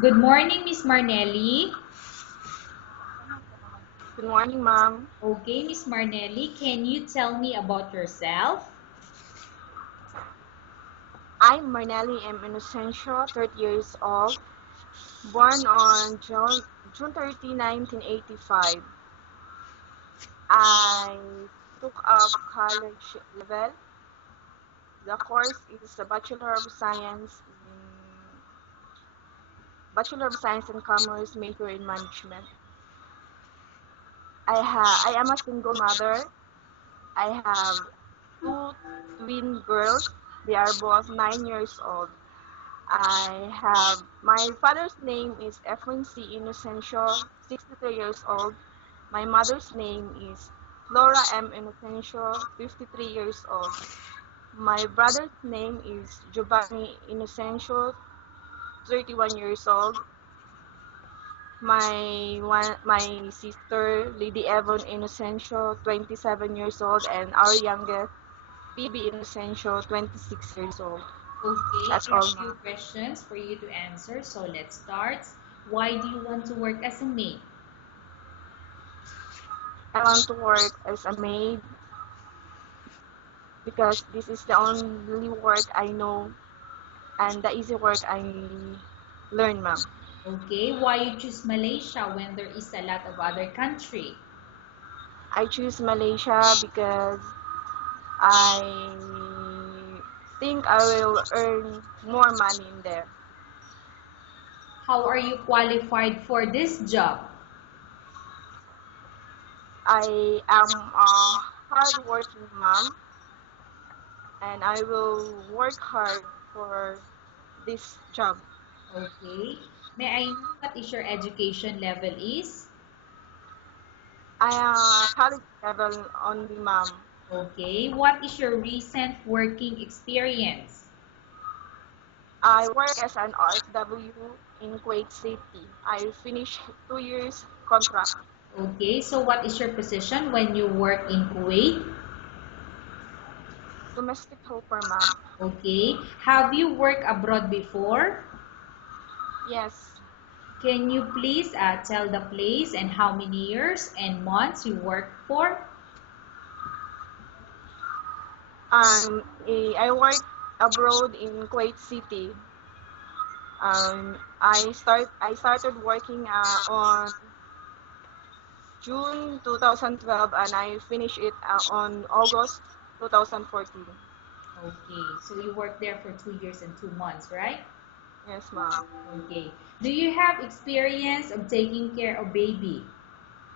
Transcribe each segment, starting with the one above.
Good morning, Miss Marnelli. Good morning, ma'am. Okay, Miss Marnelli, can you tell me about yourself? I'm Marnelli M. Inocencio, 30 years old, born on June 30, 1985. I took up college level. The course is a Bachelor of Science in Commerce, major in Management. I am a single mother. I have two twin girls. They are both 9 years old. I have my father's name is F1C Inocencio, 63 years old. My mother's name is Flora M. Inocencio, 53 years old. My brother's name is Giovanni Inocencio, 31 years old. My sister, Lady Evon Inocencio, 27 years old, and our youngest, Phoebe Inocencio, 26 years old. Okay, That's I have all, a few ma'am. questions for you to answer, so let's start. Why do you want to work as a maid? I want to work as a maid because this is the only work I know and the easy work I learn, ma'am. Okay, why you choose Malaysia when there is a lot of other country? I choose Malaysia because I think I will earn more money in there. How are you qualified for this job? I am a hardworking mom and I will work hard for this job. Okay, may I know what is your education level is? I am college level only, mom. Okay, what is your recent working experience? I work as an RSW in Kuwait City. I finished 2 years contract. Okay, so what is your position when you work in Kuwait? Domestic helper, ma'am. Okay, have you worked abroad before? Yes. Can you please tell the place and how many years and months you worked for? I work abroad in Kuwait City. I started working on June 2012 and I finished it on August 2014. Okay, so you worked there for 2 years and 2 months, right? Yes, ma'am. Okay. Do you have experience of taking care of baby?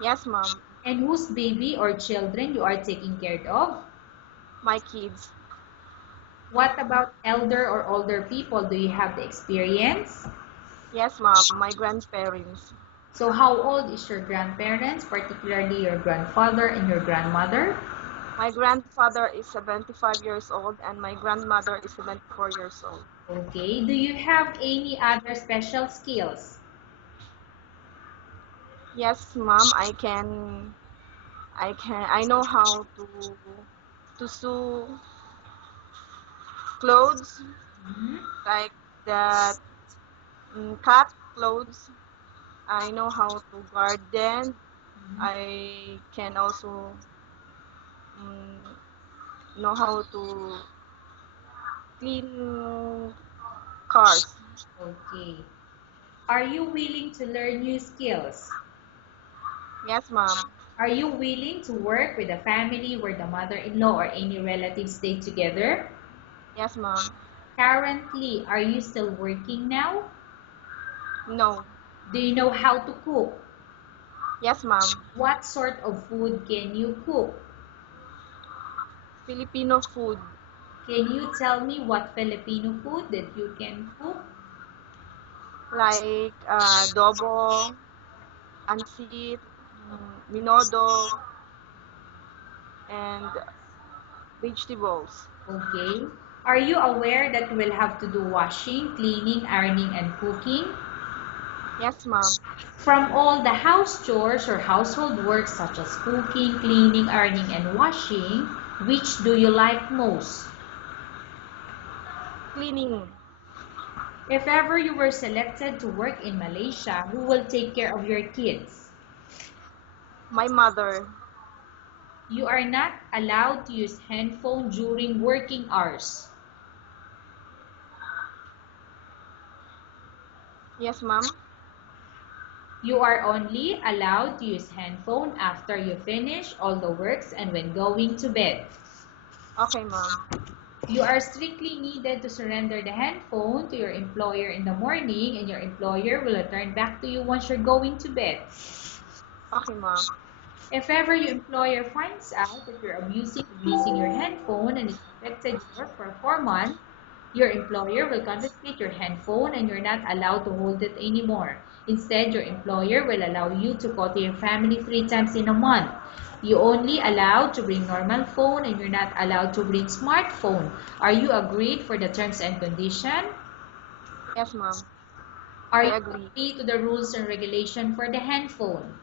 Yes, ma'am. And whose baby or children you are taking care of? My kids. What about elder or older people? Do you have the experience? Yes, ma'am. My grandparents. So how old is your grandparents, particularly your grandfather and your grandmother? My grandfather is 75 years old and my grandmother is 74 years old. Okay. Do you have any other special skills? Yes, ma'am, I know how to sew clothes Mhm. like that, cut clothes. I know how to garden. Mhm. I can also mm, know how to clean cars. Okay. Are you willing to learn new skills? Yes, ma'am. Are you willing to work with a family where the mother-in-law or any relatives stay together? Yes, ma'am. Currently, are you still working now? No. Do you know how to cook? Yes, ma'am. What sort of food can you cook? Filipino food Can you tell me what Filipino food that you can cook? like adobo, pancit, minodo, and vegetables. Okay. Are you aware that you will have to do washing, cleaning, ironing, and cooking? Yes, ma'am. From all the house chores or household work such as cooking, cleaning, ironing, and washing, which do you like most? Cleaning. If ever you were selected to work in Malaysia, who will take care of your kids? My mother. You are not allowed to use handphone during working hours. Yes, ma'am. You are only allowed to use handphone after you finish all the works and when going to bed. Okay, ma'am. You are strictly needed to surrender the handphone to your employer in the morning, and your employer will return back to you once you're going to bed. Okay, ma'am. If ever your employer finds out that you're abusing your handphone and it affected your work for 4 months, your employer will confiscate your handphone and you're not allowed to hold it anymore. Instead, your employer will allow you to call to your family 3 times in a month. You only allowed to bring normal phone and you're not allowed to bring smartphone. Are you agreed for the terms and condition? Yes, ma'am. Are I you agree. agreed to the rules and regulation for the handphone?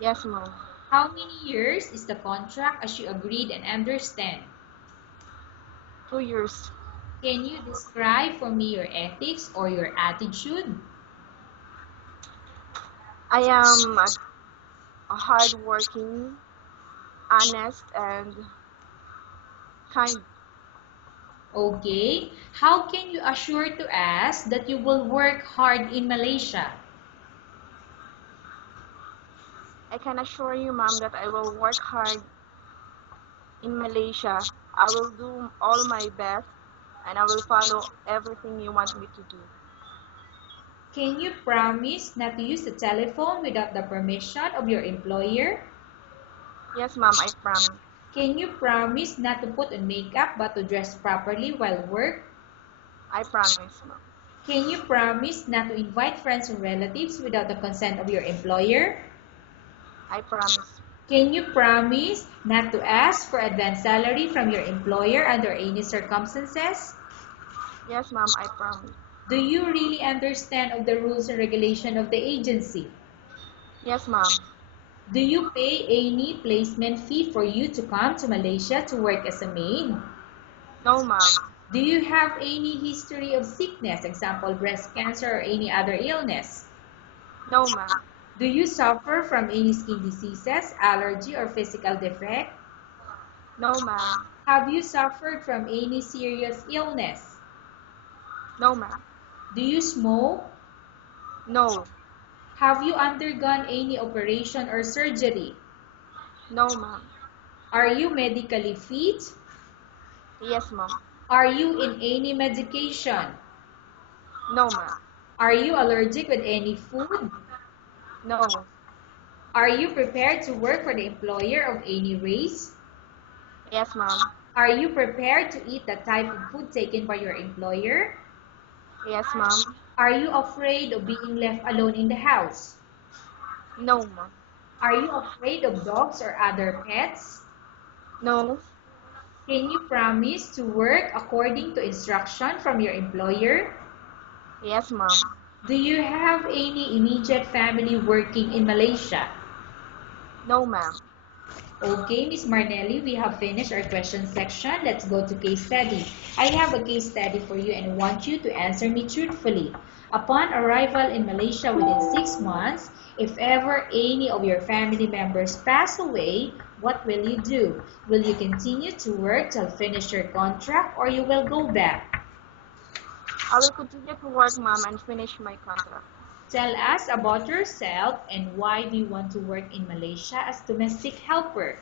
Yes, ma'am. How many years is the contract as you agreed and understand? 2 years. Can you describe for me your ethics or your attitude? I am a hardworking, honest, and kind. Okay. How can you assure to us that you will work hard in Malaysia? I can assure you, ma'am, that I will work hard in Malaysia. I will do all my best and I will follow everything you want me to do. Can you promise not to use the telephone without the permission of your employer? Yes, ma'am, I promise. Can you promise not to put on makeup but to dress properly while work? I promise, ma'am. Can you promise not to invite friends or relatives without the consent of your employer? I promise. Can you promise not to ask for advance salary from your employer under any circumstances? Yes, ma'am, I promise. Do you really understand of the rules and regulation of the agency? Yes, ma'am. Do you pay any placement fee for you to come to Malaysia to work as a maid? No, ma'am. Do you have any history of sickness, example breast cancer or any other illness? No, ma'am. Do you suffer from any skin diseases, allergy or physical defect? No, ma'am. Have you suffered from any serious illness? No, ma'am. Do you smoke? No. Have you undergone any operation or surgery? No, ma'am. Are you medically fit? Yes, ma'am. Are you in any medication? No, ma'am. Are you allergic with any food? No. Are you prepared to work for the employer of any race? Yes, ma'am. Are you prepared to eat the type of food taken by your employer? Yes, ma'am. Are you afraid of being left alone in the house? No, ma'am. Are you afraid of dogs or other pets? No. Can you promise to work according to instruction from your employer? Yes, ma'am. Do you have any immediate family working in Malaysia? No, ma'am. Okay, Miss Marnelli, we have finished our question section. Let's go to case study. I have a case study for you and want you to answer me truthfully. Upon arrival in Malaysia within 6 months, if ever any of your family members pass away, what will you do? Will you continue to work till finish your contract or you will go back? I will continue to work, ma'am, and finish my contract. Tell us about yourself and why do you want to work in Malaysia as domestic helper?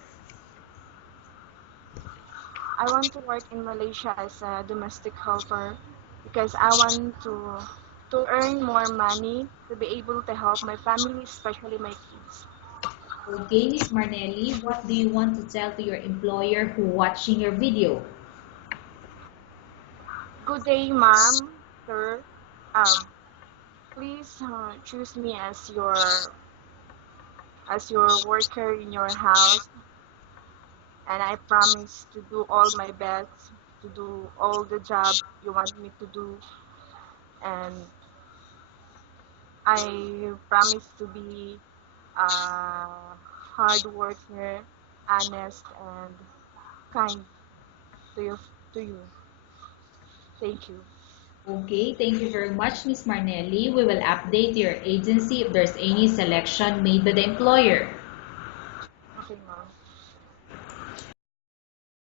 I want to work in Malaysia as a domestic helper because I want to earn more money to be able to help my family, especially my kids. Okay, Miss Marnelli, what do you want to tell to your employer who watching your video? Good day, ma'am, sir. Um, Please choose me as your worker in your house, and I promise to do all my best to do all the job you want me to do, and I promise to be a hard worker, honest, and kind to you. To you. Thank you. Okay, thank you very much, Miss Marnelli. We will update your agency if there's any selection made by the employer. Okay, ma'am.